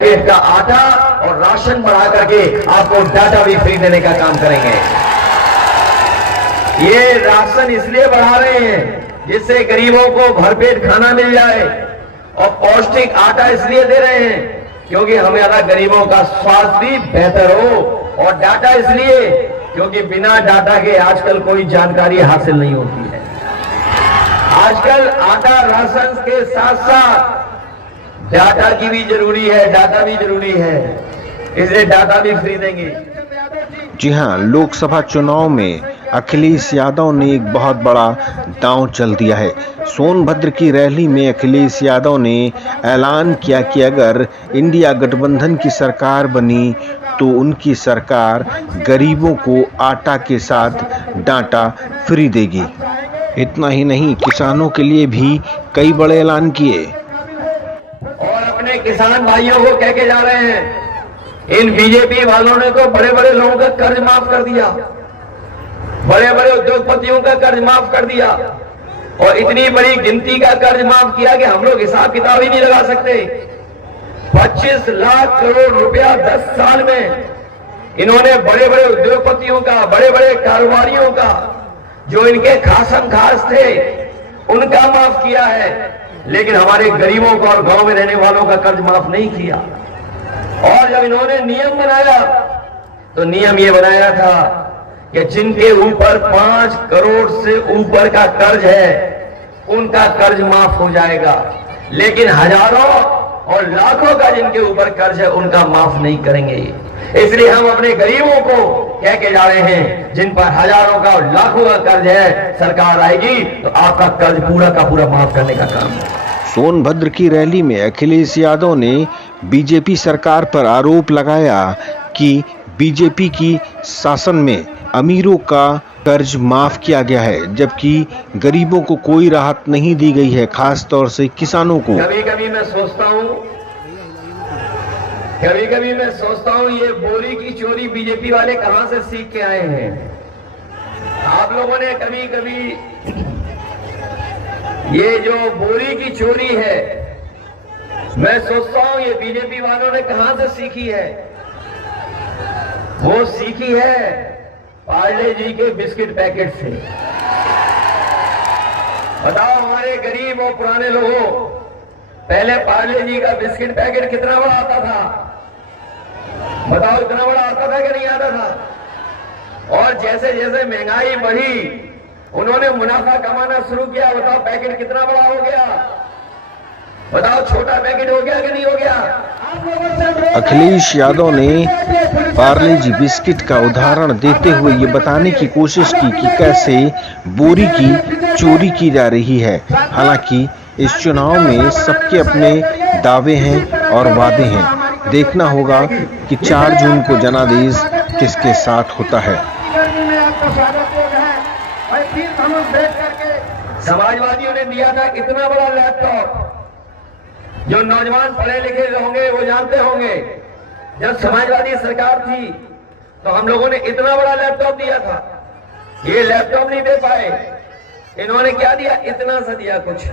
पेट का आटा और राशन बढ़ा करके आपको डाटा भी फ्री देने का काम करेंगे। ये राशन इसलिए बढ़ा रहे हैं जिससे गरीबों को भरपेट खाना मिल जाए, और पौष्टिक आटा इसलिए दे रहे हैं क्योंकि हमारा गरीबों का स्वास्थ्य भी बेहतर हो, और डाटा इसलिए क्योंकि बिना डाटा के आजकल कोई जानकारी हासिल नहीं होती है। आजकल आटा राशन के साथ साथ डाटा की भी जरूरी है, डाटा भी जरूरी है, इसलिए डाटा भी फ्री देंगे। जी हां, लोकसभा चुनाव में अखिलेश यादव ने एक बहुत बड़ा दांव चल दिया है। सोनभद्र की रैली में अखिलेश यादव ने ऐलान किया कि अगर इंडिया गठबंधन की सरकार बनी तो उनकी सरकार गरीबों को आटा के साथ डाटा फ्री देगी। इतना ही नहीं, किसानों के लिए भी कई बड़े ऐलान किए और अपने किसान भाइयों को कह के जा रहे हैं, इन बीजेपी वालों ने तो बड़े बड़े लोगों का कर्ज माफ कर दिया, बड़े बड़े उद्योगपतियों का कर्ज माफ कर दिया, और इतनी बड़ी गिनती का कर्ज माफ किया कि हम लोग हिसाब किताब ही नहीं लगा सकते। 25 लाख करोड़ रुपया 10 साल में इन्होंने बड़े बड़े उद्योगपतियों का, बड़े बड़े कारोबारियों का, जो इनके खासम खास थे उनका माफ किया है, लेकिन हमारे गरीबों का और गांव में रहने वालों का कर्ज माफ नहीं किया। और जब इन्होंने नियम बनाया तो नियम ये बनाया था कि जिनके ऊपर 5 करोड़ से ऊपर का कर्ज है उनका कर्ज माफ हो जाएगा, लेकिन हजारों और लाखों का जिनके ऊपर कर्ज है उनका माफ नहीं करेंगे। इसलिए हम अपने गरीबों को कह के जा रहे हैं, जिन पर हजारों का और लाखों का कर्ज है, सरकार आएगी तो आपका कर्ज पूरा का पूरा माफ करने का काम है। सोनभद्र की रैली में अखिलेश यादव ने बीजेपी सरकार पर आरोप लगाया कि बीजेपी की शासन में अमीरों का कर्ज माफ किया गया है, जबकि गरीबों को कोई राहत नहीं दी गई है, खास तौर से किसानों को। कभी कभी मैं सोचता हूं ये बोरी की चोरी बीजेपी वाले कहां से सीख के आए हैं। आप लोगों ने कभी कभी ये जो बोरी की चोरी है, मैं सोचता हूं ये बीजेपी वालों ने कहां से सीखी है। वो सीखी है पार्ले जी के बिस्किट पैकेट से। बताओ हमारे गरीब और पुराने लोगों, पहले पार्ले जी का बिस्किट पैकेट कितना बड़ा आता था? बताओ इतना बड़ा आता था कि नहीं आता था? और जैसे जैसे महंगाई बढ़ी उन्होंने मुनाफा कमाना शुरू किया। बताओ पैकेट कितना बड़ा हो गया? बताओ छोटा पैकेट हो गया कि नहीं हो गया? अखिलेश यादव ने पार्ले जी बिस्किट का उदाहरण देते हुए ये बताने की कोशिश की कि कैसे बोरी की चोरी की जा रही है। हालांकि इस चुनाव में सबके अपने दावे हैं और वादे हैं। देखना होगा कि 4 जून को जनादेश किसके साथ होता है। समाजवादियों ने दिया था इतना बड़ा लैपटॉप, जो नौजवान पढ़े लिखे होंगे वो जानते होंगे, जब समाजवादी सरकार थी तो हम लोगों ने इतना बड़ा लैपटॉप दिया था। ये लैपटॉप नहीं दे पाए, इन्होंने क्या दिया? इतना सा दिया कुछ,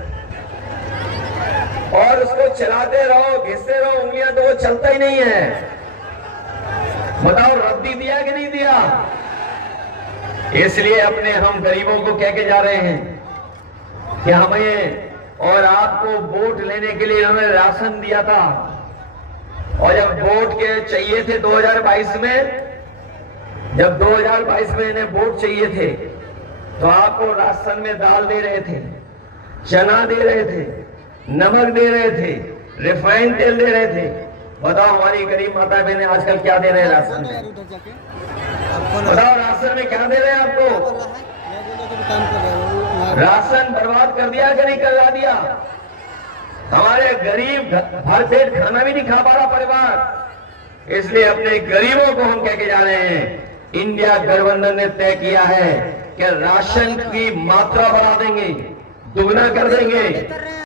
और उसको चलाते रहो, घिसते रहो उंगलियां, तो वो चलता ही नहीं है। बताओ रद्दी दिया कि नहीं दिया? इसलिए अपने हम गरीबों को कह के जा रहे हैं कि हमें और आपको वोट लेने के लिए इन्होंने राशन दिया था, और जब वोट के चाहिए थे 2022 में, जब 2022 में इन्हें वोट चाहिए थे तो आपको राशन में दाल दे रहे थे, चना दे रहे थे, नमक दे रहे थे, रिफाइंड तेल दे रहे थे। बताओ हमारी गरीब माता बहनें आजकल क्या दे रहे हैं राशन में? बताओ राशन में क्या दे रहे हैं आपको? राशन बर्बाद कर दिया कि नहीं करवा दिया? हमारे गरीब भरपेट खाना भी नहीं खा पा रहा परिवार। इसलिए अपने गरीबों को हम कह के जा रहे हैं, इंडिया गठबंधन ने तय किया है कि राशन की मात्रा बढ़ा देंगे, दुगना कर देंगे।